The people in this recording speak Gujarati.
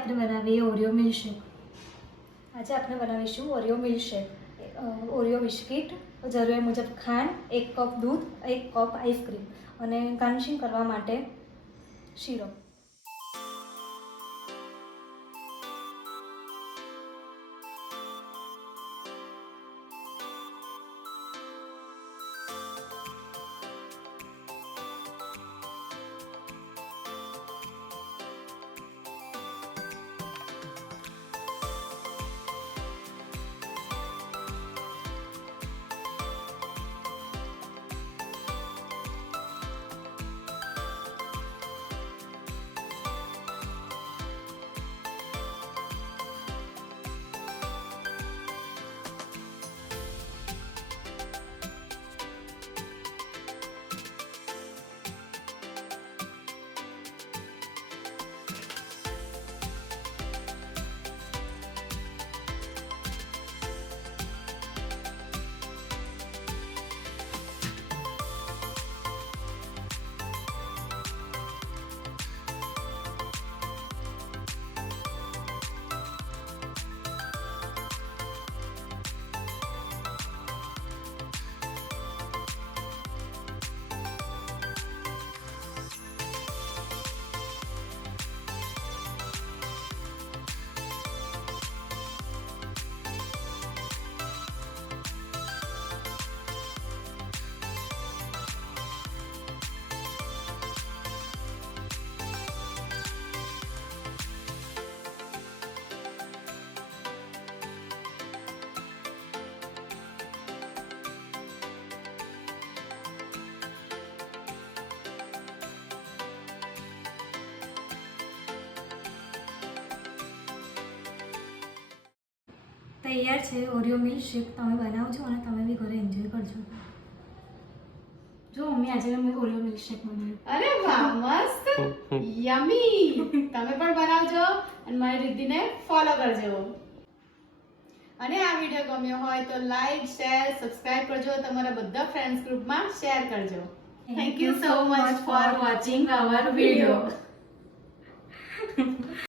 આપણે બનાવીએ ઓરિયો મિલ્કશેક. આજે આપણે બનાવીશું ઓરિયો મિલ્કશેક. ઓરિયો બિસ્કિટ, જરૂરિયાત મુજબ ખાંડ, 1 કપ દૂધ, 1 કપ આઈસક્રીમ અને ગાર્નિશિંગ કરવા માટે શીરો. તૈયાર છે ઓરિયો મિલ્કશેક. તમે બનાવજો અને તમે બી ઘરે એન્જોય કરજો. જો મમ્મી, આજે મેં ઓરિયો મિલ્કશેક બનાવ્યું. અરે વાહ, મસ્ત, યમી. તમે પણ બનાવજો અને મારી રીતિને ફોલો કરજો. અને આ વિડીયો ગમ્યો હોય તો લાઈક, શેર, સબસ્ક્રાઇબ કરજો. તમારા બધા ફ્રેન્ડ્સ ગ્રુપમાં શેર કરજો. Thank you so much for watching hour video.